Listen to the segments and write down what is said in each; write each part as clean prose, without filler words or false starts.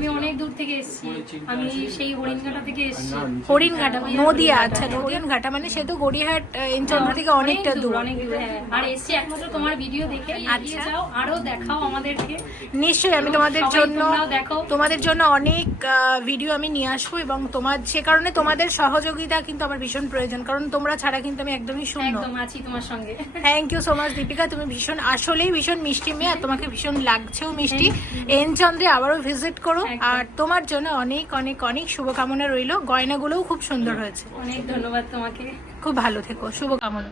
আমি অনেক দূর থেকে এসেছি, আমি সেই হরিণঘাটা থেকে এসেছি। হরিণঘাটা নদিয়া? আচ্ছা, হরিণঘাটা মানে সে তো গড়িয়াহাট এনচন্দ্র থেকে অনেকটা দূর। অনেক দূর, হ্যাঁ। আর এসেছি একমাত্র তোমার ভিডিও দেখে। এগিয়ে যাও, আরো দেখাও আমাদেরকে। নিশ্চয়ই, আমি তোমাদের জন্য দেখো, তোমাদের জন্য অনেক ভিডিও আমি নিয়ে আসবো, এবং তোমার সে কারণে তোমাদের সহযোগিতা কিন্তু আমার ভীষণ প্রয়োজন, কারণ তোমরা ছাড়া কিন্তু আমি একদমই শূন্য। একদম আছি তোমার সঙ্গে। Thank you so much Deepika, তুমি ভীষণ আসলেই ভীষণ মিষ্টি মেয়ে, আর তোমাকে ভীষণ লাগছেও মিষ্টি। এনচন্দ্রে আবারও ভিজিট করো, আর তোমার জন্য অনেক অনেক অনেক শুভকামনা রইল। গয়নাগুলোও খুব সুন্দর হয়েছে। অনেক ধন্যবাদ তোমাকে, খুব ভালো থেকো, শুভকামনা।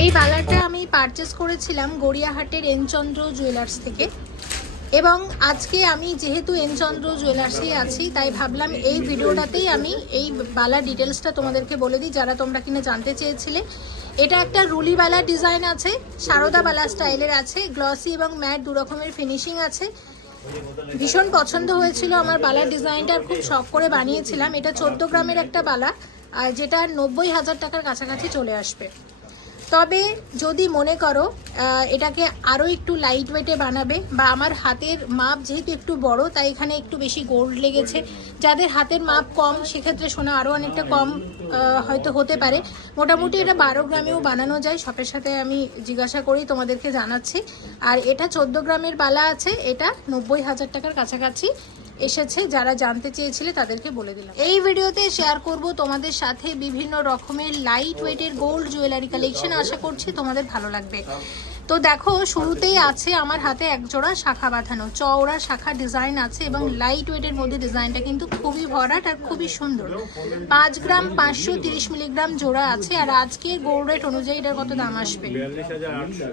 এই বালাটা আমি পারচেস করেছিলাম গড়িয়াহাটের এনচন্দ্র জুয়েলার্স থেকে, এবং আজকে আমি যেহেতু এনচন্দ্র জুয়েলার্সেই আছি, তাই ভাবলাম এই ভিডিওটাতেই আমি এই বালার ডিটেলসটা তোমাদেরকে বলে দিই, যারা তোমরা কিনা জানতে চেয়েছিলে। এটা একটা রুলি বালা ডিজাইন আছে, সারদা বালা স্টাইলের আছে, গ্লসি এবং ম্যাট দু রকমের ফিনিশিং আছে। ভীষণ পছন্দ হয়েছিল আমার বালার ডিজাইনটা, আর খুব শখ করে বানিয়েছিলাম। এটা 14 গ্রামের একটা বালা, আর যেটা 90,000 টাকার কাছাকাছি চলে আসবে। তবে যদি মনে করো এটাকে আরও একটু লাইট ওয়েটে বানাবে, বা আমার হাতের মাপ যেহেতু একটু বড়, তাই এখানে একটু বেশি গোল্ড লেগেছে। যাদের হাতের মাপ কম, সেক্ষেত্রে সোনা আরও অনেকটা কম হয়তো হতে পারে। মোটামুটি এটা 12 গ্রামেও বানানো যায়, শপের সাথে আমি জিজ্ঞাসা করি তোমাদেরকে জানাচ্ছি। আর এটা 14 গ্রামের বালা আছে, এটা 90,000 টাকার কাছাকাছি এসেছে। যারা জানতে চেয়েছিলে তাদেরকে বলে দিলাম। এই ভিডিওতে শেয়ার করব তোমাদের সাথে বিভিন্ন রকমের লাইট ওয়েটের গোল্ড জুয়েলারি কালেকশন। আশা করছি তোমাদের ভালো লাগবে। তো দেখো, শুরুতেই আছে আমার হাতে এক জোড়া শাখা বাঁধানো চওড়া শাখা ডিজাইন আছে, এবং লাইট ওয়েটের মধ্যে ডিজাইনটা কিন্তু খুবই ভরাট আর খুবই সুন্দর। 5 গ্রাম 530 মিলিগ্রাম জোড়া আছে। আর আজকের গোল্ড রেট অনুযায়ী এটার কত দাম আসবে?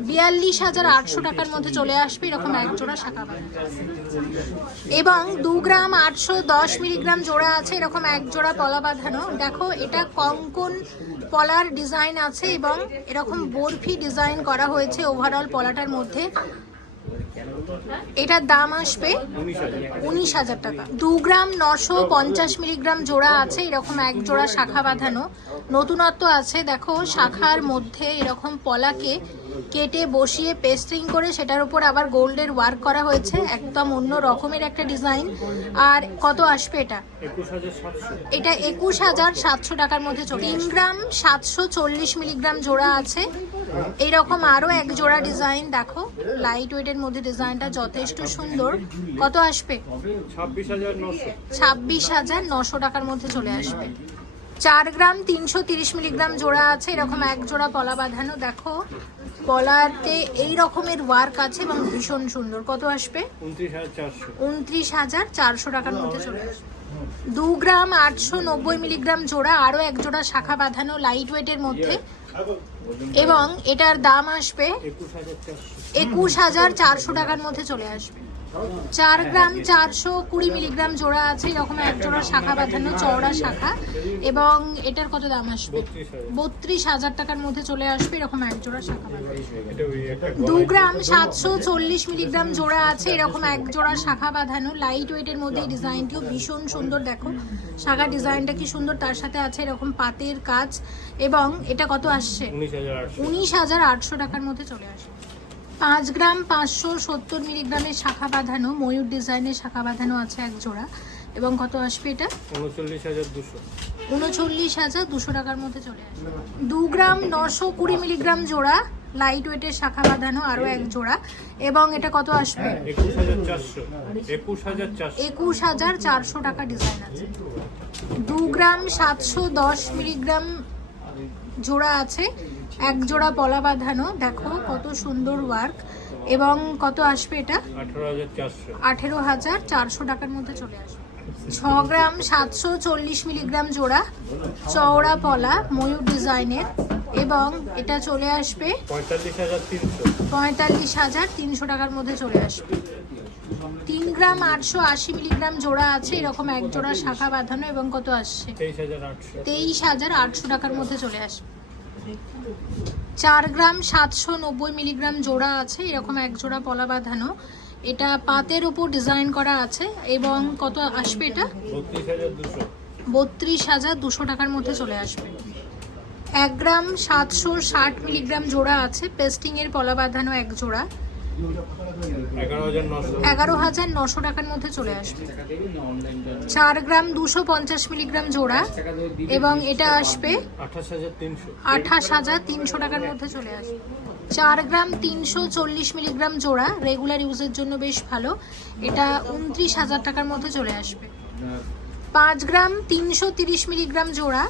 42,800 টাকার মধ্যে চলে আসবে এরকম এক জোড়া শাখা বাঁধানো। এবং 2 গ্রাম 810 মিলিগ্রাম জোড়া আছে, এরকম এক জোড়া পলা বাঁধানো। দেখো, এটা কঙ্কন পলার ডিজাইন আছে, এবং এরকম বরফি ডিজাইন করা হয়েছে ওভারঅল পলাটার মধ্যে। এটার দাম আসবে 19,000 টাকা। 2 গ্রাম 950 মিলিগ্রাম জোড়া আছে, এরকম এক জোড়া শাখা বাঁধানো। নতুনত্ব আছে, দেখো শাখার মধ্যে এরকম পলাকে কেটে বসিয়ে পেস্টিং করে সেটার উপর আবার গোল্ডের ওয়ার্ক করা হয়েছে, একদম অন্য রকমের একটা ডিজাইন। আর কত আসবে এটা? এটা 21,700 টাকার মধ্যে চলে। 3 গ্রাম 740 মিলিগ্রাম জোড়া আছে, এইরকম আরো এক জোড়া ডিজাইন। দেখো, লাইট ওয়েটের মধ্যে ডিজাইনটা যথেষ্ট সুন্দর। কত আসবে? 26,900 টাকার মধ্যে চলে আসবে। 4 গ্রাম 330 মিলিগ্রাম জোড়া আছে, এরকম এক জোড়া পলা বাঁধানো। দেখো, পলাতে এই রকমের ওয়ার্ক আছে এবং ভীষণ সুন্দর। কত আসবে? 29,400 টাকার মধ্যে চলে আসবে। 2 গ্রাম 890 মিলিগ্রাম জোড়া, আরো এক জোড়া শাখা বাঁধানো লাইট ওয়েটের মধ্যে, এবং এটার দাম আসবে 21,400 টাকার মধ্যে চলে আসবে। 4 গ্রাম 420 মিলিগ্রাম জোড়া আছে, এরকম এক জোড়া শাখা বাঁধানো চওড়া শাখা, এবং এটার কত দাম আসবে? 32,000 টাকার মধ্যে চলে আসবে এরকম এক জোড়া শাখা বাঁধানো। 2 গ্রাম 740 মিলিগ্রাম জোড়া আছে, এরকম এক জোড়া শাখা বাঁধানো লাইট ওয়েটের মধ্যে। এই ডিজাইনটিও ভীষণ সুন্দর। দেখো, শাখা ডিজাইনটা কি সুন্দর, তার সাথে আছে এরকম পাতের কাজ, এবং এটা কত আসছে? 19,800 টাকার মধ্যে চলে আসবে। 5 গ্রাম 570 মিলিগ্রামের শাখা বাঁধানো ময়ূর ডিজাইনের শাখা বাঁধানো আছে এক জোড়া, এবং কত আসবে এটা? 39,200 টাকার মধ্যে চলে আসবে। 2 গ্রাম 920 মিলিগ্রাম জোড়া লাইট ওয়েটের শাখা বাঁধানো আরো এক জোড়া, এবং এটা কত আসবে? 21,400 টাকা ডিজাইন আছে। 2 গ্রাম 710 মিলিগ্রাম জোড়া আছে, এক জোড়া পলা বাঁধানো। দেখো কত সুন্দর ওয়ার্ক, এবং কত আসবে এটা? 18,400 টাকার মধ্যে চলে আসবে। 6 গ্রাম 740 মিলিগ্রাম জোড়া চওড়া পলা ময়ূর ডিজাইনের, এবং এটা চলে আসবে 45,300 টাকার মধ্যে চলে আসবে। 3 গ্রাম 880 মিলিগ্রাম জোড়া আছে, এরকম এক জোড়া শাখা বাঁধানো এবং কত আসছে 23,800 টাকার মধ্যে চলে আসবে। 4 গ্রাম 790 মিলিগ্রাম জোড়া আছে, এরকম এক জোড়া পলা বাঁধানো, এটা পাতের উপর ডিজাইন করা আছে এবং কত আসবে এটা 32,200 টাকার মধ্যে চলে আসবে। 1 গ্রাম 760 মিলিগ্রাম জোড়া আছে, পেস্টিং এর পলা বাঁধানো এক জোড়া, 11,900 টাকার মধ্যে চলে আসবে। 4 গ্রাম 250 মিলিগ্রাম জোড়া এবং এটা আসবে 28,300 টাকার মধ্যে চলে আসবে। 4 গ্রাম 340 মিলিগ্রাম জোড়া, রেগুলার ইউজের জন্য বেশ ভালো, এটা 29,000 টাকার মধ্যে চলে আসবে। 5 গ্রাম 330 মিলিগ্রাম জোড়া,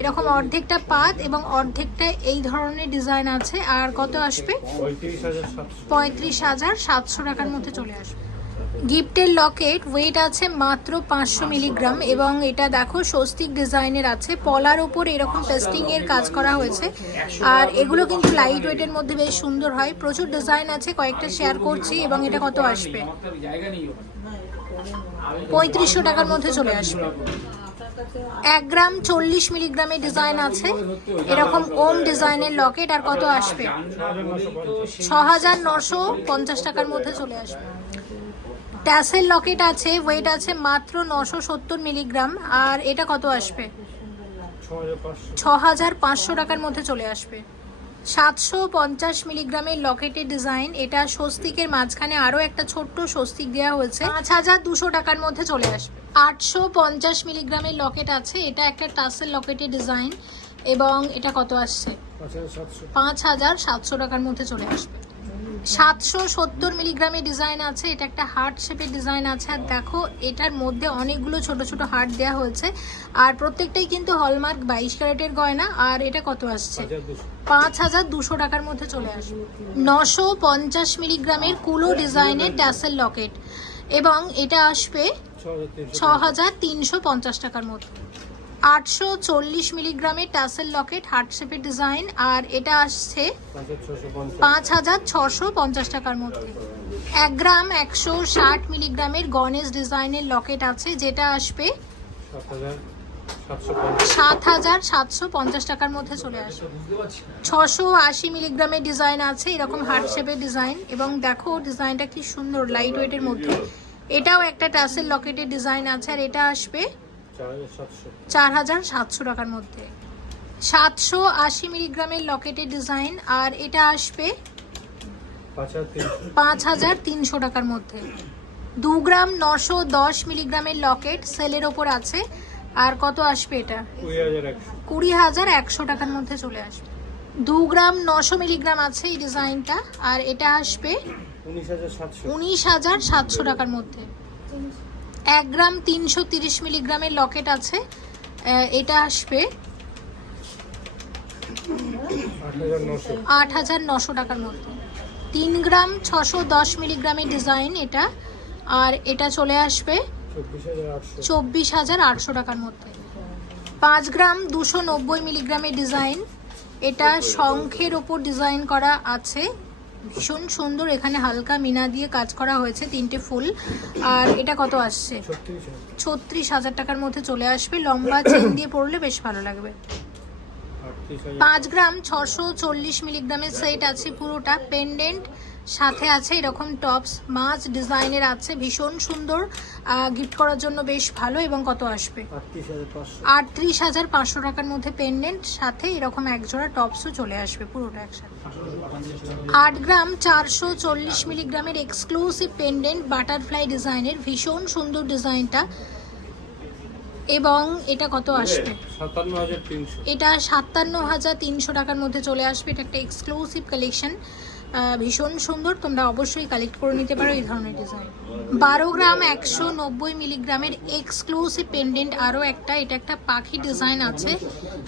এরকম অর্ধেকটা পাত এবং অর্ধেকটা এই ধরনের ডিজাইন আছে, আর কত আসবে 35,700 টাকার মধ্যে চলে আসবে। গিফটের লকেট, ওয়েট আছে মাত্র 500 মিলিগ্রাম এবং এটা দেখো স্বস্তিক ডিজাইনের আছে, পলার ওপর এরকম পেস্টিং এর কাজ করা হয়েছে, আর এগুলো কিন্তু লাইট ওয়েটের মধ্যে বেশ সুন্দর হয়। প্রচুর ডিজাইন আছে, কয়েকটা শেয়ার করছি এবং এটা কত আসবে 3500 টাকার মধ্যে চলে আসবে। 1 গ্রাম 40 মিলিগ্রামের ডিজাইন আছে, এরকম ওম ডিজাইনের লকেট, আর কত আসবে 6,950 টাকার মধ্যে চলে আসবে। ট্যাসেল লকেট আছে, ওয়েট আছে মাত্র 970 মিলিগ্রাম, আর এটা কত আসবে 6,500 টাকার মধ্যে চলে আসবে। 750 মিলিগ্রামের লকেটের ডিজাইন, এটা স্বস্তিকের মাঝখানে আরও একটা ছোট্ট স্বস্তিক দেওয়া হয়েছে, 5,200 টাকার মধ্যে চলে আসবে। 850 মিলিগ্রামের লকেট আছে, এটা একটা টাসেল লকেটের ডিজাইন এবং এটা কত আসছে 5,700 টাকার মধ্যে চলে আসবে। 770 মিলিগ্রামের ডিজাইন আছে, এটা একটা হার্ট শেপের ডিজাইন আছে, আর দেখো এটার মধ্যে অনেকগুলো ছোট ছোট হার্ট দেওয়া হয়েছে, আর প্রত্যেকটাই কিন্তু হলমার্ক 22 ক্যারেটের গয়না, আর এটা কত আসছে 5,200 টাকার মধ্যে চলে আসবে। 950 মিলিগ্রামের কুলো ডিজাইনের ট্যাসেল লকেট এবং এটা আসবে 6,350 টাকার মধ্যে। 840 মিলিগ্রামের ট্যাসেল লকেট হার্ট শেপের ডিজাইন, আর এটা আসছে 5,650 টাকার মধ্যে। 1 গ্রাম 160 মিলিগ্রামের গণেশ ডিজাইনের লকেট আছে, যেটা আসবে 7,750 টাকার মধ্যে চলে আসবে। 680 মিলিগ্রামের ডিজাইন আছে, এরকম হার্ট শেপের ডিজাইন এবং দেখো ডিজাইনটা কি সুন্দর লাইট ওয়েটের মধ্যে, এটাও একটা ট্যাসেল লকেটের ডিজাইন আছে, আর এটা আসবে 4,700 টাকার মধ্যে। 780 মিলিগ্রামের লকেটের ডিজাইন, আর এটা আসবে 5,300 টাকার মধ্যে। 2 গ্রাম 910 মিলিগ্রামের লকেট সেলের ওপর আছে, আর কত আসবে এটা 20,100 টাকার মধ্যে চলে আসবে। 2 গ্রাম 900 মিলিগ্রাম আছে এই ডিজাইনটা, আর এটা আসবে 19,700 টাকার মধ্যে। 1 গ্রাম 330 মিলিগ্রামের লকেট আছে, এটা আসবে 8,900 টাকার মধ্যে। 3 গ্রাম 610 মিলিগ্রামের ডিজাইন এটা, আর এটা চলে আসবে 24,800 টাকার মধ্যে। 5 গ্রাম 290 মিলিগ্রামের ডিজাইন, এটা শঙ্খের ওপর ডিজাইন করা আছে, ভীষণ সুন্দর, এখানে হালকা মিনা দিয়ে কাজ করা হয়েছে, 3টে ফুল, আর এটা কত আসছে 36,000 টাকার মধ্যে চলে আসবে। লম্বা চেন দিয়ে পরলে বেশ ভালো লাগবে। 5 গ্রাম 640 মিলিগ্রামের সেট আছে, পুরোটা পেন্ডেন্ট সাথে আছে এরকম টপস মাছ ডিজাইনের আছে, ভীষণ সুন্দর, গিফট করার জন্য বেশ ভালো। এবং কত আসবে 38,500 টাকার মধ্যে পেন্ডেন্ট সাথে এরকম এক জোড়া টপসও চলে আসবে পুরোটা একসাথে। 8 গ্রাম 440 মিলিগ্রামের এক্সক্লুসিভ পেন্ডেন্ট বাটারফ্লাই ডিজাইনের, ভীষণ সুন্দর ডিজাইনটা, এবং এটা কত আসবে 57,300, এটা 57,300 টাকার মধ্যে চলে আসবে। এটা একটা এক্সক্লুসিভ কালেকশন, ভীষণ সুন্দর, তোমরা অবশ্যই কালেক্ট করে নিতে পারো এই ধরনের ডিজাইন। 12 গ্রাম 190 মিলিগ্রামের এক্সক্লুসিভ পেন্ডেন্ট আরও একটা, এটা একটা পাখি ডিজাইন আছে,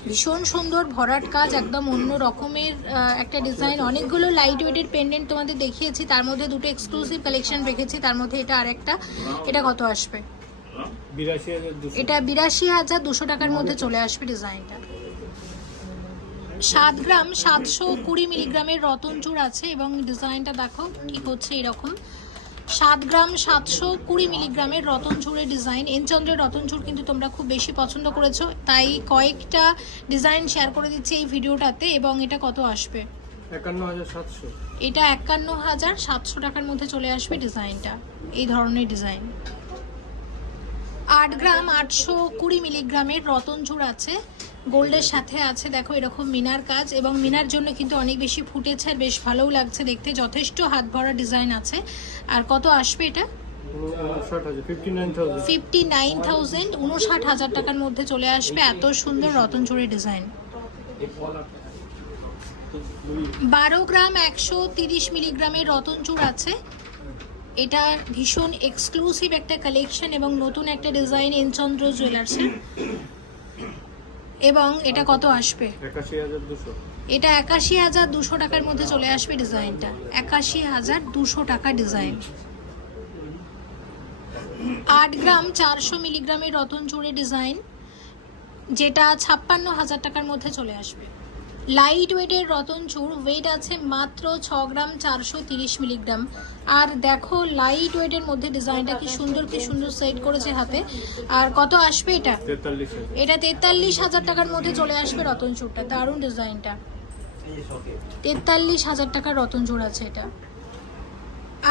ভীষণ সুন্দর ভরাট কাজ, একদম অন্য রকমের একটা ডিজাইন। অনেকগুলো লাইট ওয়েটের পেন্ডেন্ট তোমাদের দেখিয়েছি, তার মধ্যে দুটো এক্সক্লুসিভ কালেকশন রেখেছি, তার মধ্যে এটা আরেকটা। এটা কত আসবে 82,200, এটা 82,200 টাকার মধ্যে চলে আসবে ডিজাইনটা। 7 গ্রাম 720 মিলিগ্রামের রতনচুর আছে এবং ডিজাইনটা দেখো ঠিক হচ্ছে এরকম। 7 গ্রাম 720 মিলিগ্রামের রতনচুরের ডিজাইন। এনচন্দ্রের রতনচুর কিন্তু তোমরা খুব বেশি পছন্দ করেছো, তাই কয়েকটা ডিজাইন শেয়ার করে দিচ্ছি এই ভিডিওটাতে। এবং এটা কত আসবে? 51,700। এটা 51,700 টাকার মধ্যে চলে আসবে ডিজাইনটা, এই ধরনের ডিজাইন। 8 গ্রাম 820 মিলিগ্রামের রতনচুর আছে, গোল্ডের সাথে আছে দেখো এরকম মিনার কাজ, এবং মিনার জন্য কিন্তু অনেক বেশি ফুটেছে আর বেশ ভালোও লাগছে দেখতে, যথেষ্ট হাত ভরা ডিজাইন আছে। আর কত আসবে এটা? 59,000, 59,000 টাকার মধ্যে চলে আসবে এত সুন্দর রতনচুরের ডিজাইন। 12 গ্রাম 130 মিলিগ্রামের রতনচুর আছে, এটা ভীষণ এক্সক্লুসিভ একটা কালেকশন এবং নতুন একটা ডিজাইন এনচন্দ্র জুয়েলার্সের। এবং এটা কত আসবে? 81,200। এটা 81,200 টাকার মধ্যে চলে আসবে ডিজাইনটা, 81,200 টাকা ডিজাইন। 8 গ্রাম 400 মিলিগ্রামের রতনচুরের ডিজাইন, যেটা 56,000 টাকার মধ্যে চলে আসবে। লাইট ওয়েটের রতনচুর, ওয়েট আছে মাত্র 6 গ্রাম 430 মিলিগ্রাম। আর দেখো লাইট ওয়েটের মধ্যে ডিজাইনটা কি সুন্দর সেট করেছে হাতে। আর কত আসবে এটা? 43,000। এটা 43,000 টাকার মধ্যে চলে আসবে রতনচুরটা, দারুণ ডিজাইনটা। 43,000 টাকার রতনচুর আছে এটা।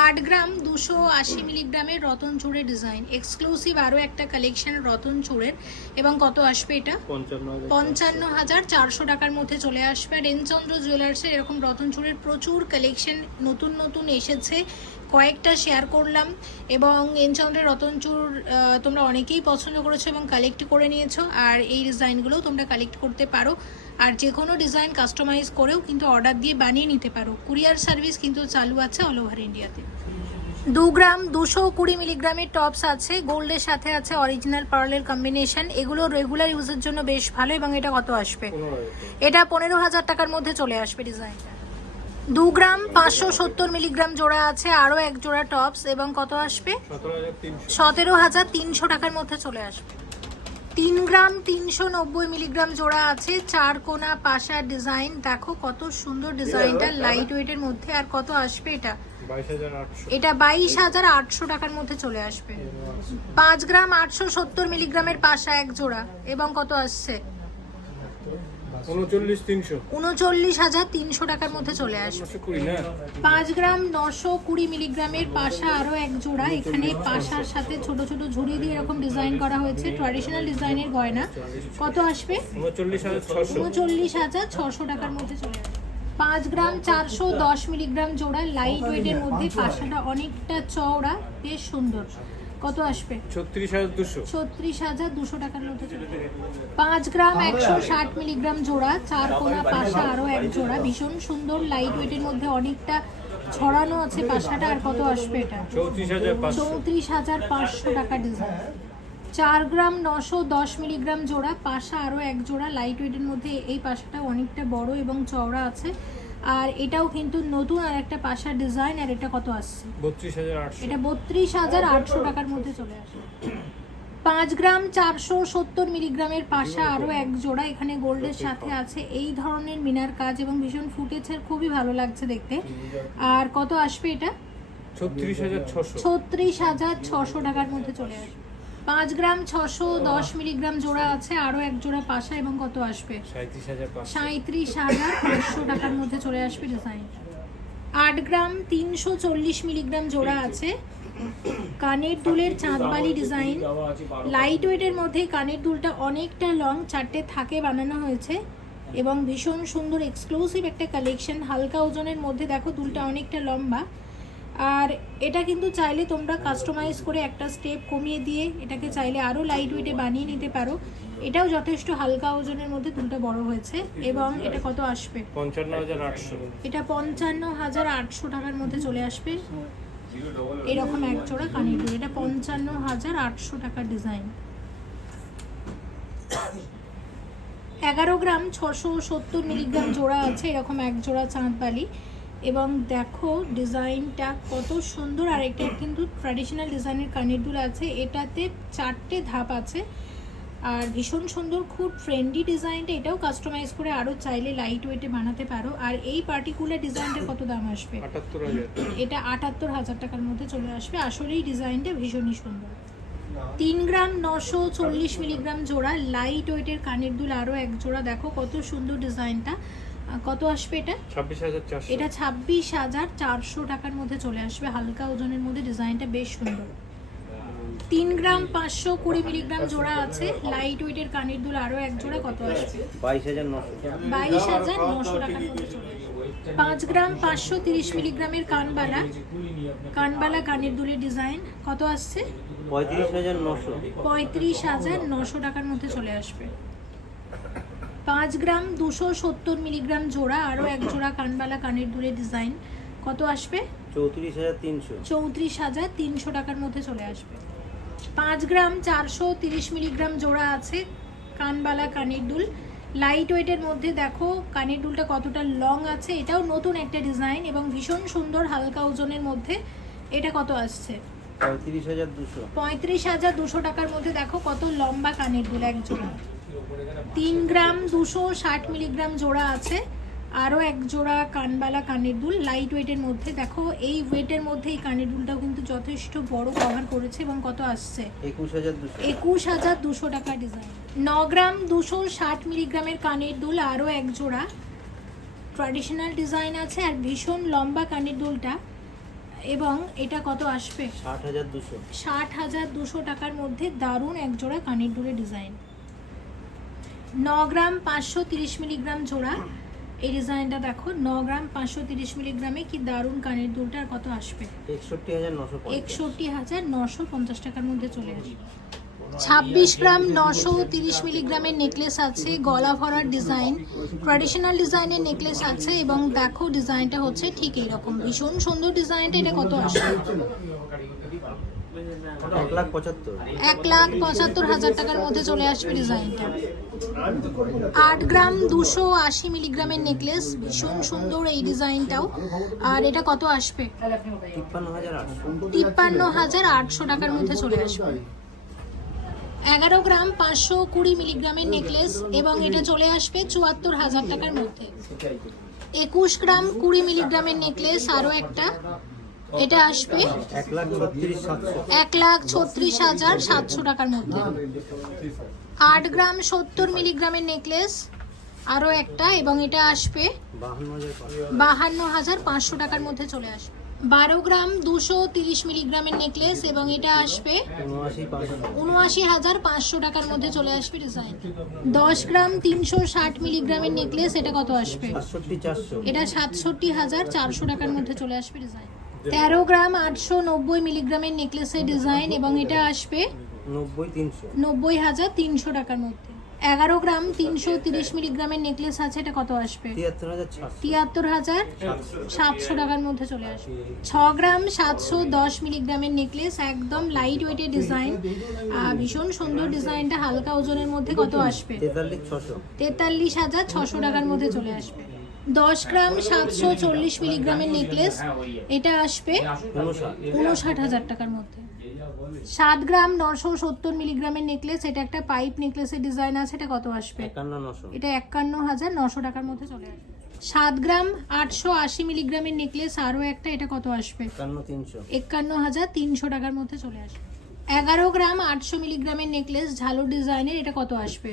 8 গ্রাম 280 মিলিগ্রামের রতনচুরের ডিজাইন, এক্সক্লুসিভ আরও একটা কালেকশন রতনচুরের। এবং কত আসবে এটা? 55,400 টাকার মধ্যে চলে আসবে। আর এনচন্দ্র জুয়েলার্সের এরকম রতনচুরের প্রচুর কালেকশন নতুন এসেছে, কয়েকটা শেয়ার করলাম। এবং এনচন্দ্রের রতনচুর তোমরা অনেকেই পছন্দ করেছো এবং কালেক্ট করে নিয়েছো, আর এই ডিজাইনগুলোও তোমরা কালেক্ট করতে পারো। আর যে কোনো ডিজাইন কাস্টমাইজ করেও কিন্তু অর্ডার দিয়ে বানিয়ে নিতে পারো। কুরিয়ার সার্ভিস কিন্তু চালু আছে অল ওভার ইন্ডিয়াতে। 2 গ্রাম 220 মিলিগ্রামের টপস আছে, গোল্ডের সাথে আছে অরিজিনাল পার্লের কম্বিনেশন। এগুলো রেগুলার ইউজের জন্য বেশ ভালো। এবং এটা কত আসবে? এটা 15,000 টাকার মধ্যে চলে আসবে ডিজাইনটা। 2 গ্রাম 570 মিলিগ্রাম জোড়া আছে, আরও এক জোড়া টপস। এবং কত আসবে? 17,300 টাকার মধ্যে চলে আসবে। 3 গ্রাম 390 মিলিগ্রাম জোড়া আছে, 4 কোনা পাশা ডিজাইন, দেখো কত সুন্দর ডিজাইনটা লাইট ওয়েটের মধ্যে। আর কত আসবে এটা? 22,800। এটা 22,800 টাকার মধ্যে চলে আসবে। 5 গ্রাম 870 মিলিগ্রামের পাশা এক জোড়া। এবং কত আসছে? 39,300 টাকার মধ্যে চলে আসবে। 5 গ্রাম 920 মিলিগ্রামের পাশা আরও এক জোড়া, এখানে পাশার সাথে ছোট ছোট ঝুড়ি দিয়ে এরকম ডিজাইন করা হয়েছে, ট্র্যাডিশনাল ডিজাইনের গয়না। কত আসবে? 39,600 টাকার মধ্যে চলে আসবে। 5 গ্রাম 410 মিলিগ্রাম জোড়া, লাইট ওয়েটের মধ্যে, পাশাটা অনেকটা চওড়া, বেশ সুন্দর। কত আসবে? 36,200 টাকার মধ্যে চলে আসবে। 5 গ্রাম 160 মিলিগ্রাম জোড়া, 4 কোনা পাশা আরও এক জোড়া, ভীষণ সুন্দর লাইট ওয়েটের মধ্যে, অনেকটা ছড়ানো আছে পাশাটা। আর কত আসবে এটা? 34,500 টাকা ডিজাইন। 4 গ্রাম 910 মিলিগ্রাম জোড়া, পাশা আরও এক জোড়া, লাইট ওয়েটের মধ্যে, এই পাশাটা অনেকটা বড় এবং চওড়া আছে। আর এটাও কিন্তু নতুন আর একটা পাশার ডিজাইন। আর এটা কত আসছে? 32,800। এটা 32,800 টাকার মধ্যে চলে আসে। 5 গ্রাম 470 মিলিগ্রামের পাশা আরও এক জোড়া, এখানে গোল্ডের সাথে আছে এই ধরনের মিনার কাজ এবং ভীষণ ফুটেছে, খুবই ভালো লাগছে দেখতে। আর কত আসবে এটা? 36,600 টাকার মধ্যে চলে আসবে। 5 গ্রাম 610 মিলিগ্রাম জোড়া আছে, আরও এক জোড়া পাশা। এবং কত আসবে? 37,500 টাকার মধ্যে চলে আসবে ডিজাইন। 8 গ্রাম 340 মিলিগ্রাম জোড়া আছে, কানের দুলের চাঁদবালি ডিজাইন, লাইট ওয়েটের মধ্যে। কানের দুলটা অনেকটা লং, 4টে থাকে বানানো হয়েছে এবং ভীষণ সুন্দর এক্সক্লুসিভ একটা কালেকশন, হালকা ওজনের মধ্যে। দেখো দুলটা অনেকটা লম্বা। আর এটা কিন্তু চাইলে তোমরা কাস্টমাইজ করে একটা স্টেপ কমিয়ে দিয়ে এটাকে চাইলে আরও লাইট ওয়েটে বানিয়ে নিতে পারো। এটাও যথেষ্ট হালকা ওজনের মধ্যে, দুলটা বড় হয়েছে। এবং এটা কত আসবে? 55,800। এটা 55,800 টাকার মধ্যে চলে আসবে। এরকম এক জোড়া কানের দুল, এটা 55,800 টাকার ডিজাইন। 11 গ্রাম 670 মিলিগ্রাম জোড়া আছে, এরকম এক জোড়া চাঁদবালি। এবং দেখো ডিজাইনটা কত সুন্দর। আর এটা কিন্তু ট্র্যাডিশনাল ডিজাইনের কানের দুল আছে, এটাতে 4টে ধাপ আছে। আর ভীষণ সুন্দর, খুব ফ্রেন্ডলি ডিজাইনটা। এটাও কাস্টমাইজ করে আরও চাইলে লাইট ওয়েটে বানাতে পারো। আর এই পার্টিকুলার ডিজাইনটার কত দাম আসবে? 78,000। এটা 78,000 টাকার মধ্যে চলে আসবে। আসলেই ডিজাইনটা ভীষণই সুন্দর। 3 গ্রাম 940 মিলিগ্রাম জোড়া লাইট ওয়েটের কানের দুল আরও এক জোড়া। দেখো কত সুন্দর ডিজাইনটা। কত আসবে এটা? 26,400। এটা 26,400 টাকার মধ্যে চলে আসবে। হালকা ওজনের মধ্যে ডিজাইনটা বেশ সুন্দর। 3 গ্রাম 520 মিলিগ্রাম জোড়া আছে লাইট ওয়েটের কানের দুল আরও এক জোড়া। কত আসবে? 22,900 টাকার মধ্যে চলে আসবে। 5 গ্রাম 530 মিলিগ্রামের কানবালা কানের দুলের ডিজাইন কত আসছে? 35,900 টাকার মধ্যে চলে আসবে। 5 গ্রাম 270 মিলিগ্রাম জোড়া আরও এক জোড়া কানবালা কানের দুলের ডিজাইন কত আসবে? 34,300 টাকার মধ্যে চলে আসবে। 5 গ্রাম 430 মিলিগ্রাম জোড়া আছে কানবালা কানের দুল লাইট ওয়েটের মধ্যে। দেখো কানের দুলটা কতটা লং আছে। এটাও নতুন একটা ডিজাইন এবং ভীষণ সুন্দর, হালকা ওজনের মধ্যে। এটা কত আসছে? 35,200 টাকার মধ্যে। দেখো কত লম্বা কানের দুল এক জোড়া। 3 গ্রাম 260 মিলিগ্রাম জোড়া আছে আরও এক জোড়া কানবালা কানের দুল লাইট ওয়েটের মধ্যে। দেখো এই ওয়েটের মধ্যে এই কানের দুলটাও কিন্তু যথেষ্ট বড় কভার করেছে। এবং কত আসছে? 21,200 টাকা ডিজাইন। 9 গ্রাম 260 মিলিগ্রামের কানের দুল আরও এক জোড়া ট্র্যাডিশনাল ডিজাইন আছে আর ভীষণ লম্বা কানের দুলটা। এবং এটা কত আসবে? 60,200 টাকার মধ্যে দারুণ এক জোড়া কানের দুলের ডিজাইন। 9 গ্রাম 530 মিলিগ্রাম জোড়া এই ডিজাইনটা দেখো। 9 গ্রাম 530 মিলিগ্রামে কি দারুণ কানের দুলটা। আর কত আসবে? 61,950 টাকার মধ্যে চলে আসবে। 26 গ্রাম 930 মিলিগ্রামের নেকলেস আছে, গলা ভরার ডিজাইন, ট্র্যাডিশনাল ডিজাইনের নেকলেস আছে। এবং দেখো ডিজাইনটা হচ্ছে ঠিক এইরকম, ভীষণ সুন্দর ডিজাইনটা। এটা কত আসবে? 1,75,000 টাকার মধ্যে চলে আসবে ডিজাইনটা। 8 গ্রাম 280 মিলিগ্রামের নেকলেস, ভীষণ সুন্দর এই ডিজাইনটাও। আর এটা কত আসবে? 53,800 টাকার মধ্যে চলে আসবে। 11 গ্রাম 520 মিলিগ্রামের নেকলেস এবং এটা চলে আসবে 74,000 টাকার মধ্যে। 21 গ্রাম 20 মিলিগ্রামের নেকলেস আরও একটা, এটা আসবে 1,36,700 টাকার মধ্যে। 8 গ্রাম 70 মিলিগ্রামের নেকলেস আরও একটা এবং এটা আসবে 52,500 টাকার মধ্যে চলে আসবে। 12 গ্রাম 230 মিলিগ্রামের নেকলেস এবং এটা আসবে 79,500 টাকার মধ্যে চলে আসবে ডিজাইন। 10 গ্রাম 360 মিলিগ্রামের নেকলেস, এটা কত আসবে? এটা 67,400 টাকার মধ্যে চলে আসবে ডিজাইন। 13 গ্রাম 890 মিলিগ্রামের নেকলেসের ডিজাইন এবং এটা আসবে 90,300 টাকার মধ্যে। 11 গ্রাম 330 মিলিগ্রামের নেকলেস আছে, এটা কত আসবে? 73,700 টাকার মধ্যে চলে আসবে। 6 গ্রাম 710 মিলিগ্রামের নেকলেস, একদম লাইট ওয়েটের ডিজাইন, ভীষণ সুন্দর ডিজাইনটা, হালকা ওজনের মধ্যে। কত আসবে? 43,600 টাকার মধ্যে চলে আসবে। 10 গ্রাম 740 মিলিগ্রামের নেকলেস, এটা আসবে 59,000 টাকার মধ্যে। 7 গ্রাম 970 মিলিগ্রামের নেকলেস, এটা একটা পাইপ নেকলেসের ডিজাইন আছে, এটা কত আসবে? এটা 51,900 টাকার মধ্যে চলে আসবে। 7 গ্রাম 880 মিলিগ্রামের নেকলেস আরও একটা, এটা কত আসবে? 51,300 টাকার মধ্যে চলে আসবে। 11 গ্রাম 800 মিলিগ্রামের নেকলেস ঝালর ডিজাইনের, এটা কত আসবে?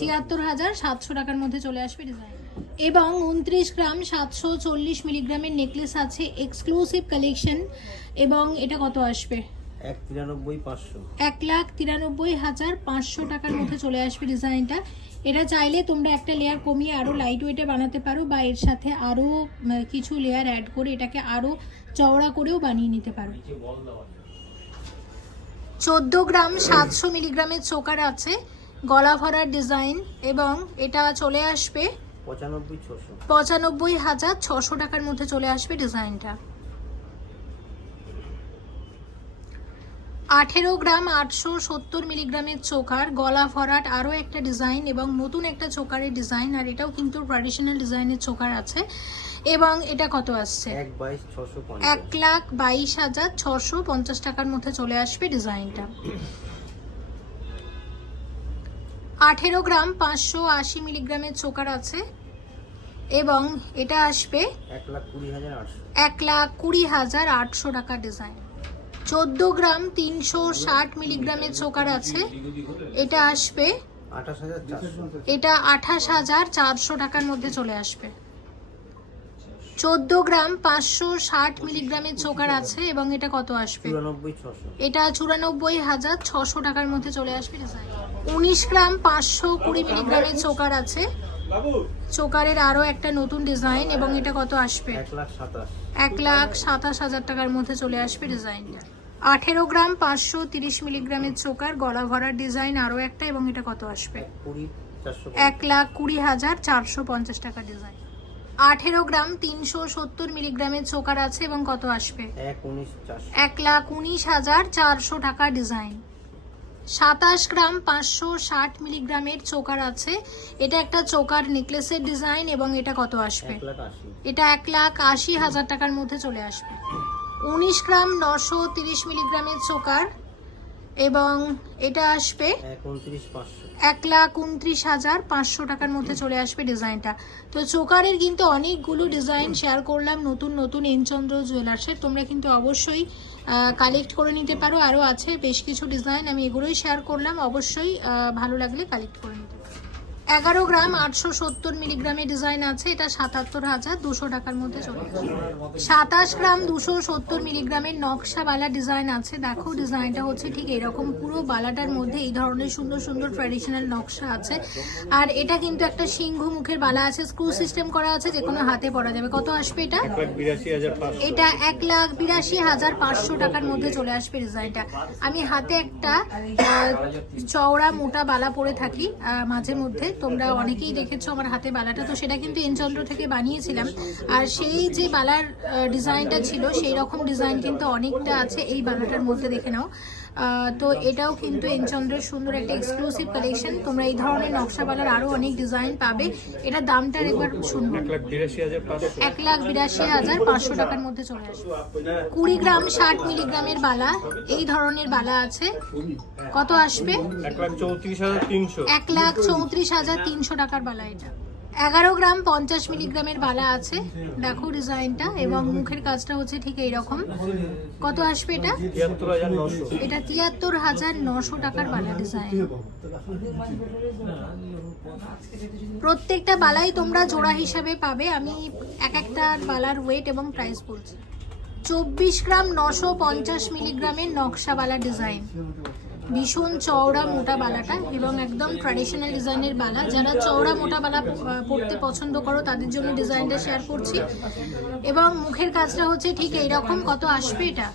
76,700 টাকার মধ্যে চলে আসবে ডিজাইন। এবং 29 গ্রাম 740 মিলিগ্রামের নেকলেস আছে, এক্সক্লুসিভ কালেকশন, এবং এটা কত আসবে? 1,93,500 টাকার মধ্যে চলে আসবে ডিজাইনটা। এটা চাইলে তোমরা একটা লেয়ার কমিয়ে আরও লাইট ওয়েটে বানাতে পারো বা এর সাথে আরও কিছু লেয়ার অ্যাড করে এটাকে আরও চওড়া করেও বানিয়ে নিতে পারো। 14 গ্রাম 700 মিলিগ্রামের চোকার আছে, গলা ভরার ডিজাইন, এবং এটা চলে আসবে 95,600 টাকার মধ্যে চলে আসবে ডিজাইনটা। 18 গ্রাম 870 মিলিগ্রামের চোকার, গলা ভরাট আরও একটা ডিজাইন এবং নতুন একটা চোকারের ডিজাইন, আর এটাও কিন্তু ট্র্যাডিশনাল ডিজাইনের চোকার আছে। এবং এটা কত আসছে? 1,22,650 টাকার মধ্যে চলে আসবে ডিজাইনটা। 18 গ্রাম 580 মিলিগ্রামের চোকার আছে এবং এটা আসবে 1,20,800 টাকা ডিজাইন। 14 গ্রাম 360 মিলিগ্রামের চোকার আছে, এটা আসবে 28,400 টাকার মধ্যে চলে আসবে। 14 গ্রাম 560 মিলিগ্রামের চোকার আছে এবং এটা কত আসবে? এটা 94,600 টাকার মধ্যে চলে আসবে ডিজাইন। 19 গ্রাম 520 মিলিগ্রামের চোকার আছে, চোকারের আরো একটা নতুন ডিজাইন এবং এটা কত আসবে? 1,27,000 টাকার মধ্যে চলে আসবে ডিজাইনটা। 18 গ্রাম 530 মিলিগ্রামের চোকার, গলা ভরার ডিজাইন আরো একটা এবং এটা কত আসবে? 1,20,450 টাকা ডিজাইন। 18 গ্রাম 370 মিলিগ্রামের চোকার আছে এবং কত আসবে? 1,19,400 টাকা ডিজাইন। 27 গ্রাম 560 মিলিগ্রামের চোকার আছে, এটা একটা চোকার নেকলেসের ডিজাইন এবং এটা কত আসবে? এটা 1,80,000 টাকার মধ্যে চলে আসবে। 19 গ্রাম 930 মিলিগ্রামের চোকার এবং এটা আসবে 1,29,500 টাকার মধ্যে চলে আসবে ডিজাইনটা। তো চোকারের কিন্তু অনেকগুলো ডিজাইন শেয়ার করলাম নতুন নতুন এনচন্দ্র জুয়েলার্সের, তোমরা কিন্তু অবশ্যই কালেক্ট করে নিতে পারো। আরও আছে বেশ কিছু ডিজাইন, আমি এগুলোই শেয়ার করলাম, অবশ্যই ভালো লাগলে কালেক্ট করে নিতে পারো। 11 গ্রাম 870 মিলিগ্রামের ডিজাইন আছে, এটা 77,200 টাকার মধ্যে চলে আসবে। 27 গ্রাম 270 মিলিগ্রামের নকশাওয়ালা ডিজাইন আছে, দেখো ডিজাইনটা হচ্ছে ঠিক এরকম, পুরো বালাটার মধ্যে এই ধরনের সুন্দর সুন্দর ট্র্যাডিশনাল নকশা আছে। আর এটা কিন্তু একটা সিংহ মুখের বালা আছে, স্ক্রু সিস্টেম করা আছে, যে কোনো হাতে পরা যাবে। কত আসবে এটা? এটা 1,82,500 টাকার মধ্যে চলে আসবে ডিজাইনটা। আমি হাতে একটা চওড়া মোটা বালা পরে থাকি মাঝে মধ্যে, তোমরা অনেকেই দেখেছো আমার হাতে বালাটা, তো সেটা কিন্তু এনচন্দ্র থেকে বানিয়েছিলাম। আর সেই যে বালার ডিজাইনটা ছিল সেই রকম ডিজাইন কিন্তু অনেকটা আছে এই বালাটার মধ্যে, দেখে নাও। তো এটাও কিন্তু এনচন্দ্রের সুন্দর একটা এক্সক্লুসিভ কালেকশন। তোমরা এই ধরনের নকশা বালার আরো অনেক ডিজাইন পাবে। এটা দামটা একবার শুনবো, 1,82,500 টাকার মধ্যে চলে আসবে। 20 গ্রাম 60 মিলিগ্রামের বালা, এই ধরনের বালা আছে, কত আসবে? 1,34,300 টাকার বালা এটা। 11 গ্রাম 50 মিলিগ্রামের বালা আছে, দেখো ডিজাইনটা, এবং মুখের কাজটা হচ্ছে ঠিক এইরকম। কত আসবে এটা? এটা 73,900 টাকার বালা ডিজাইন। প্রত্যেকটা বালাই তোমরা জোড়া হিসাবে পাবে, আমি এক একটা বালার ওয়েট এবং প্রাইস বলছি। 24 গ্রাম 950 মিলিগ্রামের নকশাওয়ালা ডিজাইন, ভীষণ চওড়া মোটা বালাটা এবং একদম ট্র্যাডিশনাল ডিজাইনের বালা। যারা চওড়া মোটা বালা পড়তে পছন্দ করো তাদের জন্য ডিজাইনটা শেয়ার করছি। এবং মুখের কাজটা হচ্ছে ঠিক এইরকম। কত আসবে এটা?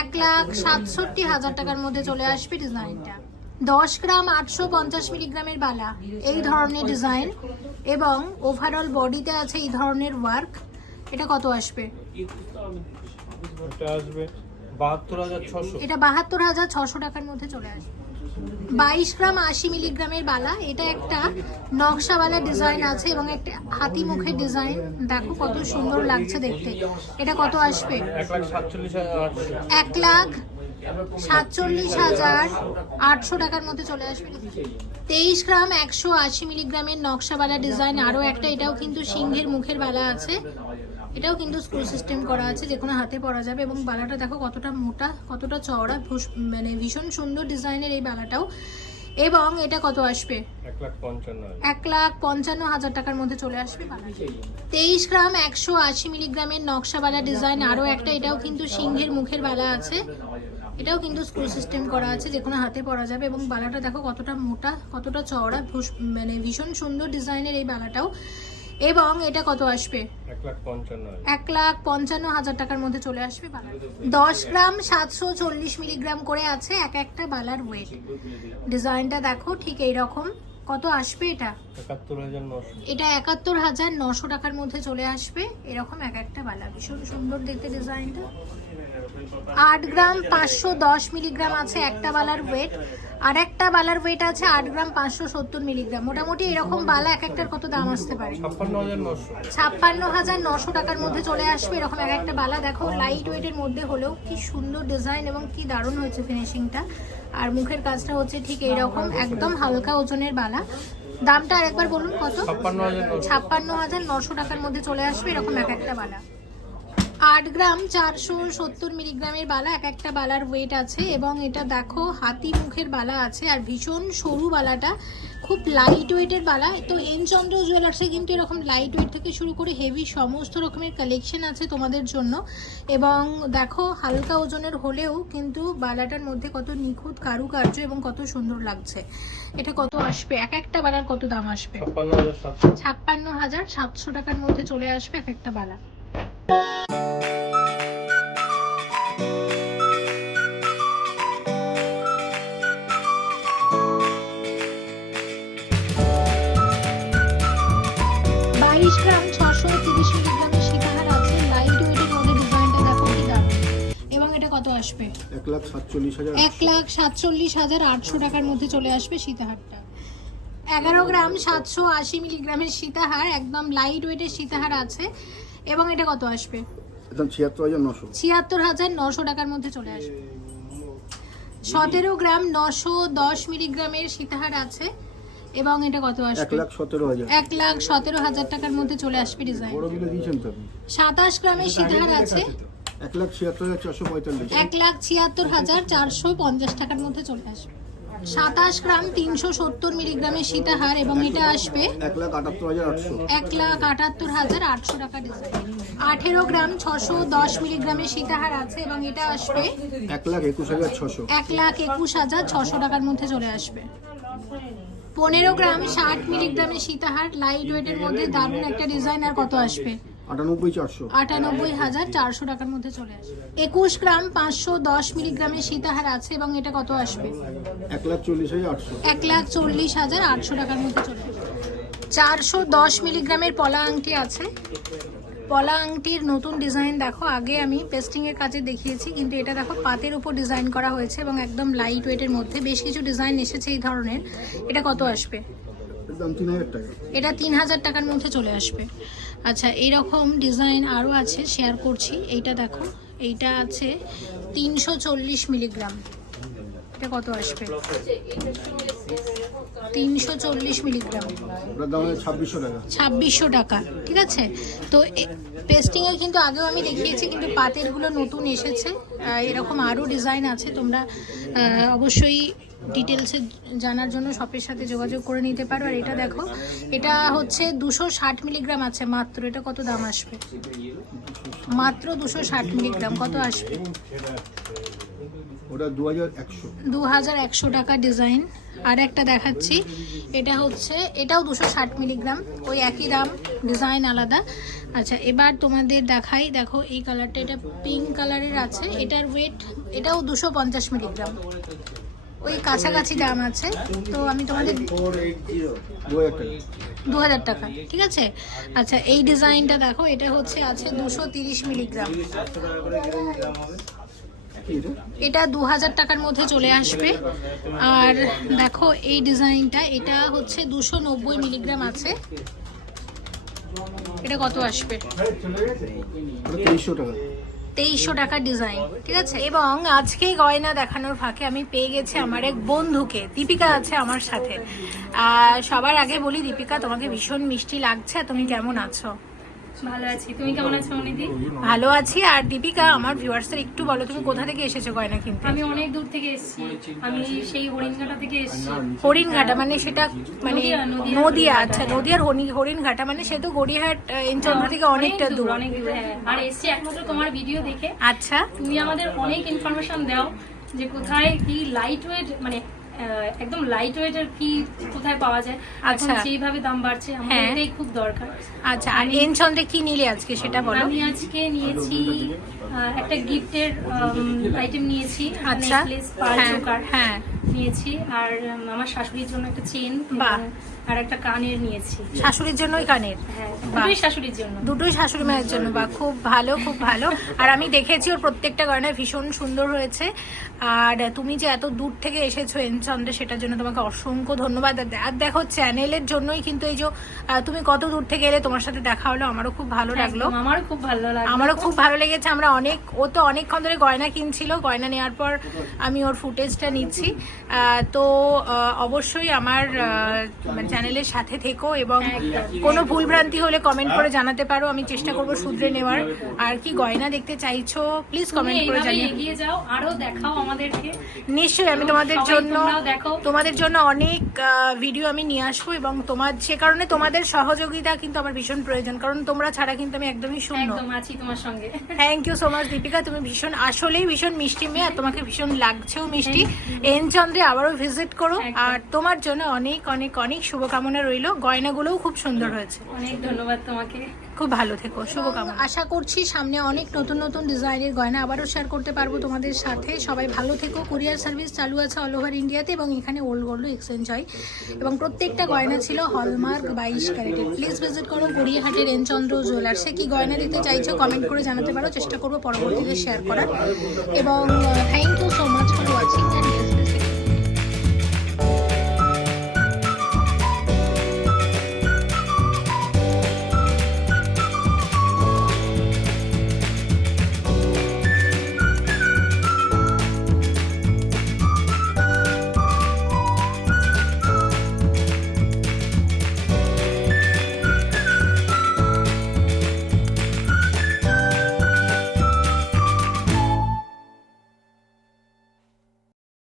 1,67,000 টাকার মধ্যে চলে আসবে ডিজাইনটা। 10 গ্রাম 850 মিলিগ্রামের বালা, এই ধরনের ডিজাইন এবং ওভারঅল বডিতে আছে এই ধরনের ওয়ার্ক। এটা কত আসবে? এটা 72,600 টাকার মধ্যে চলে আসবে। 22 গ্রাম 80 মিলিগ্রামের বালা, এটা একটা নকশাওয়ালা ডিজাইন আছে এবং একটা হাতি মুখের ডিজাইন, দেখো কত সুন্দর লাগছে দেখতে। এটা কত আসবে? 1,47,800 টাকার মধ্যে চলে আসবে। 23 গ্রাম 180 মিলিগ্রামের নকশাওয়ালা ডিজাইন আরও একটা, এটাও কিন্তু সিংহের মুখের বালা আছে, এটাও কিন্তু স্ক্রু সিস্টেম করা আছে, যে কোনো হাতে পরা যাবে। এবং বালাটা দেখো কতটা মোটা, কতটা চওড়া, মানে ভীষণ সুন্দর ডিজাইনের এই বালাটাও। এবং এটা কত আসবে? 1,55,000 টাকার মধ্যে চলে আসবে। 23 গ্রাম 180 মিলিগ্রামের নকশাওয়ালা ডিজাইন আরও একটা, এটাও কিন্তু সিংহের মুখের বালা আছে, এটাও কিন্তু স্ক্রু সিস্টেম করা আছে, যে কোনো হাতে পরা যাবে। এবং বালাটা দেখো কতটা মোটা, কতটা চওড়া, মানে ভীষণ সুন্দর ডিজাইনের এই বালাটাও। এবং এটা কত আসবে? 1,55,000 টাকার মধ্যে চলে আসবে বালা। 10 গ্রাম 740 মিলিগ্রাম করে আছে এক একটা বালার ওয়েট। ডিজাইনটা দেখো ঠিক এইরকম। কত আসবে এটা? 71,900। এটা 71,900 টাকার মধ্যে চলে আসবে এরকম এক একটা বালা, ভীষণ সুন্দর দেখতে ডিজাইনটা। 8 গ্রাম 510 মিলিগ্রাম আছে একটা বালার ওয়েট। আর একটা বালার ওয়েট আছে 8 গ্রাম 570 মিলিগ্রাম। মোটামুটি এরকম বালা এক একটার কত দাম আসতে পারে? 56,900 টাকার মধ্যে চলে আসবে এরকম এক একটা বালা। দেখো লাইট ওয়েটের মধ্যে হলেও কি সুন্দর ডিজাইন এবং কি দারুণ হয়েছে ফিনিশিংটা। আর মুখের কাজটা হচ্ছে ঠিক এইরকম, একদম হালকা ওজনের বালা। দামটা আরেকবার বলুন কত? 56,900 টাকার মধ্যে চলে আসবে এরকম এক একটা বালা। 8 গ্রাম 470 মিলিগ্রামের বালা এক একটা বালার ওয়েট আছে এবং এটা দেখো হাতি মুখের বালা আছে আর ভীষণ সরু বালাটা, খুব লাইট ওয়েটের বালা। তো এনচন্দ্র জুয়েলার্সে কিন্তু এরকম লাইট ওয়েট থেকে শুরু করে হেভি সমস্ত রকমের কালেকশন আছে তোমাদের জন্য। এবং দেখো হালকা ওজনের হলেও কিন্তু বালাটার মধ্যে কত নিখুঁত কারুকার্য এবং কত সুন্দর লাগছে। এটা কত আসবে? এক একটা বালার কত দাম আসবে? 56,700 টাকার মধ্যে চলে আসবে এক একটা বালা। গ্রাম 630 মিলিগ্রামের সীতাহার আছে, লাইট ওয়েটের মধ্যে। ডিজাইনটা দেখো কি দারুণ। এবং এটা কত আসবে? 1,47,800 টাকার মধ্যে চলে আসবে সীতাহারটা। 11 গ্রাম 780 মিলিগ্রামের সীতাহার, একদম লাইট ওয়েটের সীতাহার আছে। এবং এটা কত আসবে? একদম 76,900 টাকার মধ্যে চলে আসবে। 17 গ্রাম 910 মিলিগ্রামের সীতাহার আছে এবং এটা কত আসবে? 1,17,000 টাকার মধ্যে চলে আসবে ডিজাইন। 27 গ্রামের সীতাহার আছে, 1,76,450 টাকার মধ্যে চলে আসবে। 27 গ্রাম 370 মিলিগ্রামের সীতাহার এবং এটা আসবে 1,78,800 টাকা ডিজাইন। 18 গ্রাম 610 মিলিগ্রামের সীতাহার আছে এবং এটা আসবে 1,21,600 টাকার মধ্যে চলে আসবে। 15 গ্রাম 60 মিলিগ্রামের সীতাহার, লাইট ওয়েটের মধ্যে দারুণ একটা ডিজাইন। আর কত আসবে? 98,400 টাকার মধ্যে চলে আসবে। 21 গ্রাম 510 মিলিগ্রামের সীতাহার আছে এবং এটা কত আসবে? 1,40,800 টাকার মধ্যে চলে আসবে। 410 মিলিগ্রামের পলা আংটি আছে। পলা আংটির নতুন ডিজাইন দেখো, আগে আমি পেস্টিং এর কাজে দেখিয়েছি, কিন্তু এটা দেখো পাতের উপর ডিজাইন করা হয়েছে এবং একদম লাইট ওয়েটের মধ্যে বেশ কিছু ডিজাইন এসেছে এই ধরনের। এটা কত আসবে? এটা 3,000 টাকার মধ্যে চলে আসবে। আচ্ছা, এইরকম ডিজাইন আরও আছে, শেয়ার করছি। এইটা দেখো, এইটা আছে 340 মিলিগ্রাম। এটা কত আসবে? 340 মিলিগ্রাম, 2,600 টাকা। ঠিক আছে, তো পেস্টিং এর কিন্তু আগেও আমি দেখিয়েছি, কিন্তু পাতের গুলো নতুন এসেছে। এরকম আরও ডিজাইন আছে, তোমরা অবশ্যই ডিটেলসে জানার জন্য শপের সাথে যোগাযোগ করে নিতে পারো। আর এটা দেখো, এটা হচ্ছে 260 মিলিগ্রাম আছে মাত্র। এটা কত দাম আসবে? মাত্র 260 মিলিগ্রাম। কত আসবে? ওটা 2,100 টাকা ডিজাইন। আর একটা দেখাচ্ছি, এটা হচ্ছে, এটাও 260 মিলিগ্রাম, ওই একই দাম, ডিজাইন আলাদা। আচ্ছা, এবার তোমাদের দেখাই। দেখো এই কালারটা, এটা পিঙ্ক কালারের আছে, এটার ওয়েট, এটাও 250 মিলিগ্রাম, ওই কাছাকাছি দাম আছে। তো আমি তোমাদের 2,000 টাকা। ঠিক আছে। আচ্ছা, এই ডিজাইনটা দেখো, এটা হচ্ছে আছে 230 মিলিগ্রাম, এটা 2,000 টাকার মধ্যে চলে আসবে। আর দেখো এই ডিজাইনটা, এটা হচ্ছে 290 মিলিগ্রাম আছে। এটা কত আসবে? 2,300 টাকা ডিজাইন। ঠিক আছে। এবং আজকে গয়না দেখানোর ফাঁকে আমি পেয়ে গেছি আমার এক বন্ধুকে, দীপিকা আছে আমার সাথে। সবার আগে বলি, দীপিকা, তোমাকে ভীষণ মিষ্টি লাগছে। তুমি কেমন আছো? ভালো আছি, তুমি কেমন আছো মনিদি? ভালো আছি। আর দীপিকা, আমার ভিউয়ার্সদের একটু বলো, তুমি কোথা থেকে এসেছো গয়না কিনতে? আমি অনেক দূর থেকে এসেছি, আমি সেই হরিণঘাটা থেকে এসেছি। হরিণঘাটা মানে সেটা মানে নদিয়া? আচ্ছা, নদিয়ার হরিণঘাটা মানে সে তো গড়িয়াহাট এনচন্দ্র থেকে অনেকটা দূর। অনেক দূর, হ্যাঁ। আর এসেছি একমাত্র তোমার ভিডিও দেখে। আচ্ছা, তুমি আমাদের অনেক ইনফরমেশন দাও যে কোথায় কি লাইট ওয়েট, মানে একদম লাইট ওয়েটের কি কোথায় পাওয়া যায়। আচ্ছা, যেভাবে দাম বাড়ছে আমাদের এটাই খুব দরকার। আচ্ছা, আর এনচন্দ্রে কি নিলে আজকে সেটা বলো। আমি আজকে নিয়েছি একটা গিফটের আইটেম নিয়েছি, আচ্ছা, নেকলেস, পার্ল চোকার হ্যাঁ নিয়েছি। আর আমার শাশুড়ির জন্য একটা চেন, আর একটা কানের নিয়েছি। শাশুড়ির জন্যই কানের? হ্যাঁ, বাহ। দুটোই শাশুড়ির জন্য। দুটোই শাশুড়ি মায়ের জন্য, বা খুব ভালো, খুব ভালো। আর আমি দেখেছি ওর প্রত্যেকটা গয়না ভীষণ সুন্দর হয়েছে। আর তুমি যে এত দূর থেকে এসেছো এনচন্দ্রে, সেটার জন্য তোমাকে অসংখ্য ধন্যবাদ। আর দেখো, চ্যানেলের জন্যই কিন্তু এই যে তুমি কত দূর থেকে এলে, তোমার সাথে দেখা হলো, আমারও খুব ভালো লাগলো। একদম, আমারও খুব ভালো লাগলো। আমারও খুব ভালো লেগেছে। ও তো অনেকক্ষণ ধরে গয়না কিনছিল, গয়না নেওয়ার পর আমি ওর ফুটেজটা নিচ্ছি। তো অবশ্যই আমার চ্যানেলের সাথে থেকো, এবং কোনো ভুলভ্রান্তি হলে কমেন্ট করে জানাতে পারো, আমি চেষ্টা করবো শুধরে নেওয়ার। আর কি গয়না দেখতে চাইছো প্লিজ তুমি কমেন্ট করে এইভাবে জানিও। এগিয়ে যাও, আরো দেখাও আমাদেরকে। নিশ্চয়ই আমি তোমাদের সবাই জন্য তোমরাও দেখো। তোমাদের জন্য অনেক ভিডিও আমি নিয়ে আসবো, এবং সে কারণে তোমাদের সহযোগিতা কিন্তু আমার ভীষণ প্রয়োজন, কারণ তোমরা ছাড়া কিন্তু আমি একদমই শূন্য। একদম আছি তোমার সঙ্গে। Thank you so much Deepika, তুমি আসলেই ভীষণ মিষ্টি মেয়ে, আর তোমাকে ভীষণ লাগছেও মিষ্টি। এনচন্দ্রে আবারও ভিজিট করো, আর তোমার জন্য অনেক অনেক অনেক শুভকামনা রইলো। গয়নাগুলোও খুব সুন্দর হয়েছে। অনেক ধন্যবাদ তোমাকে। খুব ভালো থেকো, শুভকামনা। আশা করছি সামনে অনেক নতুন নতুন ডিজাইনের গয়না আবারও শেয়ার করতে পারবো তোমাদের সাথে। সবাই ভালো থেকো। কুরিয়ার সার্ভিস চালু আছে অল ওভার ইন্ডিয়াতে, এবং এখানে ওল্ড গোল্ডও এক্সচেঞ্জ হয়, এবং প্রত্যেকটা গয়না ছিল হলমার্ক 22 ক্যারেটের। প্লিজ ভিজিট করো গড়িয়াহাটের এনচন্দ্র জুয়েলার্সে। কি গয়না দিতে চাইছো কমেন্ট করে জানাতে পারো, চেষ্টা করবো পরবর্তীতে শেয়ার করার। এবং thank you so much for watching and